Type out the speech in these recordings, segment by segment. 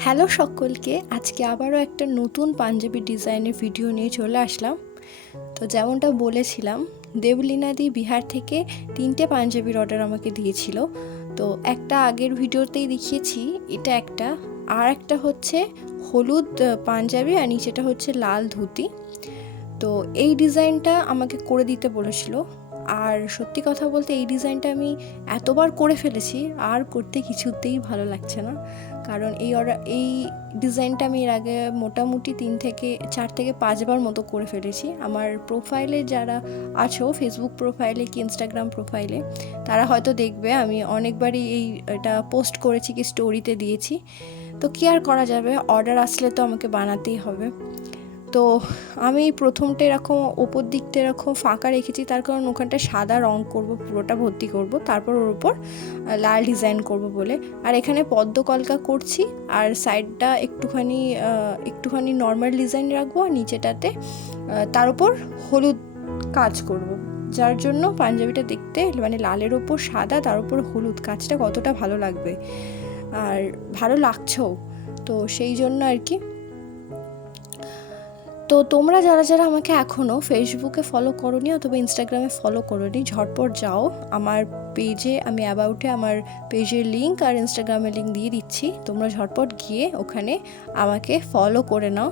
Hello সকলকে, আজকে আবারও একটা নতুন পাঞ্জাবি ডিজাইনের ভিডিও নিয়ে চলে আসলাম। তো যেমনটা বলেছিলাম, দেবলীনাদি বিহার থেকে 3টে পাঞ্জাবির অর্ডার আমাকে দিয়েছিল। তো একটা আগের ভিডিওতেই দেখিয়েছি, এটা একটা, আর একটা হচ্ছে হলুদ পাঞ্জাবি আর নিচেটা হচ্ছে লাল ধুতি। তো এই ডিজাইনটা আমাকে করে দিতে বলেছিল, আর সত্যি কথা বলতে এই ডিজাইনটা আমি এতবার করে ফেলেছি আর করতে কিছুতেই ভালো লাগছে না। কারণ এই ডিজাইনটা আমি এর আগে মোটামুটি 4 থেকে 5 বার মতো করে ফেলেছি। আমার প্রোফাইলে যারা আছো, ফেসবুক প্রোফাইলে কি ইনস্টাগ্রাম প্রোফাইলে, তারা হয়তো দেখবে আমি অনেকবারই এটা পোস্ট করেছি, কি স্টোরিতে দিয়েছি। তো কি আর করা যাবে, অর্ডার আসলে তো আমাকে বানাতেই হবে। তো আমি প্রথমটা এরকম ওপর দিকটা এরকম ফাঁকা রেখেছি, তার কারণ ওখানটা সাদা রং করব, পুরোটা ভর্তি করব, তারপর ওর উপর লাল ডিজাইন করব বলে। আর এখানে পদ্ম কলকা করছি, আর সাইডটা একটুখানি নর্মাল ডিজাইন রাখবো, আর নিচেটাতে তার উপর হলুদ কাজ করব, যার জন্য পাঞ্জাবিটা দেখতে মানে লালের ওপর সাদা, তার উপর হলুদ কাজটা কতটা ভালো লাগবে, আর ভালো লাগছেও। তো সেই জন্য আর কি। তো তোমরা যারা যারা আমাকে এখনও ফেসবুকে ফলো করোনি অথবা ইনস্টাগ্রামে ফলো করোনি, ঝটপট যাও আমার পেজে। আমি অ্যাবাউটে আমার পেজের লিঙ্ক আর ইনস্টাগ্রামের লিঙ্ক দিয়ে দিচ্ছি, তোমরা ঝটপট গিয়ে ওখানে আমাকে ফলো করে নাও।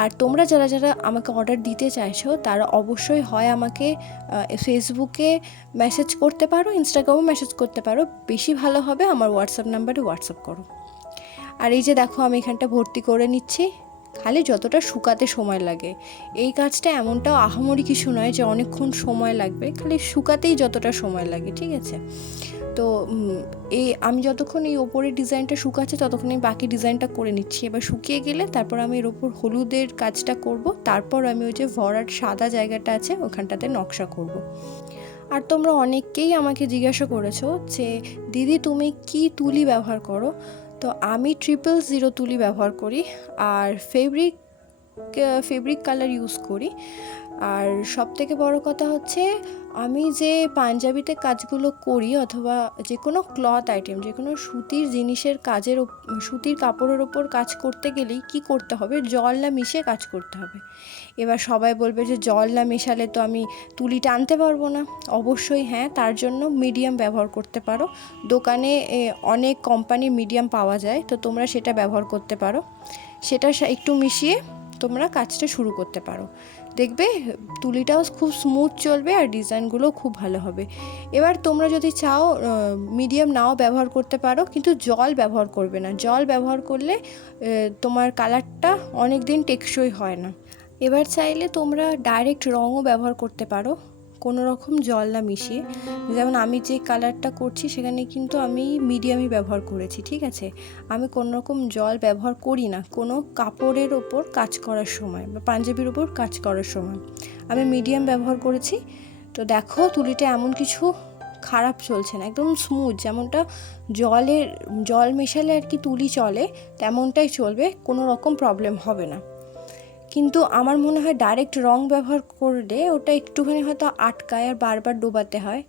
আর তোমরা যারা যারা আমাকে অর্ডার দিতে চাইছো, তারা অবশ্যই হয় আমাকে ফেসবুকে মেসেজ করতে পারো, ইনস্টাগ্রামেও মেসেজ করতে পারো, বেশি ভালো হবে আমার হোয়াটসঅ্যাপ নাম্বারে হোয়াটসঅ্যাপ করো। আর এই যে দেখো, আমি এখানটা ভর্তি করে নিচ্ছি, খালি যতটা শুকাতে সময় লাগে। এই কাজটা এমনটাও আহামরি কিছু নয় যে অনেকক্ষণ সময় লাগবে, খালি শুকাতেই যতটা সময় লাগে, ঠিক আছে। তো আমি যতক্ষণ এই ওপরের ডিজাইনটা শুকাচ্ছে ততক্ষণ আমি বাকি ডিজাইনটা করে নিচ্ছি। এবার শুকিয়ে গেলে তারপর আমি এর ওপর হলুদের কাজটা করব, তারপর আমি ওই যে ভরাট সাদা জায়গাটা আছে ওখানটাতে নকশা করব। আর তোমরা অনেককেই আমাকে জিজ্ঞাসা করেছো যে দিদি তুমি কি তুলি ব্যবহার করো। তো আমি 000 তুলি ব্যবহার করি, আর ফেব্রিক কালার ইউজ করি। আর সবথেকে বড় কথা হচ্ছে, আমি যে পাঞ্জাবিতে কাজগুলো করি অথবা যে কোনো ক্লথ আইটেম, যে কোনো সুতির জিনিসের সুতির কাপড়ের ওপর কাজ করতে গেলেই কি করতে হবে, জল না মিশিয়ে কাজ করতে হবে। এবার সবাই বলবে যে জল না মেশালে তো আমি তুলি টানতে পারবো না। অবশ্যই হ্যাঁ, তার জন্য মিডিয়াম ব্যবহার করতে পারো। দোকানে অনেক কোম্পানির মিডিয়াম পাওয়া যায়, তো তোমরা সেটা ব্যবহার করতে পারো। সেটা একটু মিশিয়ে তোমরা কাজটা শুরু করতে পারো, দেখবে তুলিটাও খুব স্মুথ চলবে আর ডিজাইনগুলোও খুব ভালো হবে। এবার তোমরা যদি চাও মিডিয়াম নাও ব্যবহার করতে পারো, কিন্তু জল ব্যবহার করবে না। জল ব্যবহার করলে তোমার কালারটা অনেক দিন টেকসই হয় না। এবার চাইলে তোমরা ডাইরেক্ট রঙও ব্যবহার করতে পারো, কোনো রকম জল না মিশিয়ে। যেমন আমি যে কালারটা করছি সেখানে কিন্তু আমি মিডিয়ামই ব্যবহার করেছি, ঠিক আছে। আমি কোনো রকম জল ব্যবহার করি না কোনো কাপড়ের ওপর কাজ করার সময় বা পাঞ্জাবির ওপর কাজ করার সময়, আমি মিডিয়াম ব্যবহার করেছি। তো দেখো তুলিটা এমন কিছু খারাপ চলছে না, একদম স্মুথ, যেমনটা জল মেশালে আর কি তুলি চলে তেমনটাই চলবে, কোনো রকম প্রবলেম হবে না। কিন্তু আমার মনে হয় ডাইরেক্ট রং ব্যবহার করলে ওটা একটুখানি হয়তো আটকায় আর বারবার ডোবাতে হয়।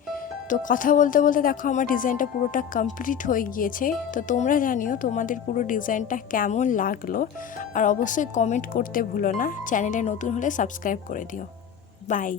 তো কথা বলতে বলতে দেখো আমার ডিজাইনটা পুরোটা কমপ্লিট হয়ে গিয়েছে। তো তোমরা জানিও তোমাদের পুরো ডিজাইনটা কেমন লাগলো, আর অবশ্যই কমেন্ট করতে ভুলো না। চ্যানেলে নতুন হলে সাবস্ক্রাইব করে দিও। বাই।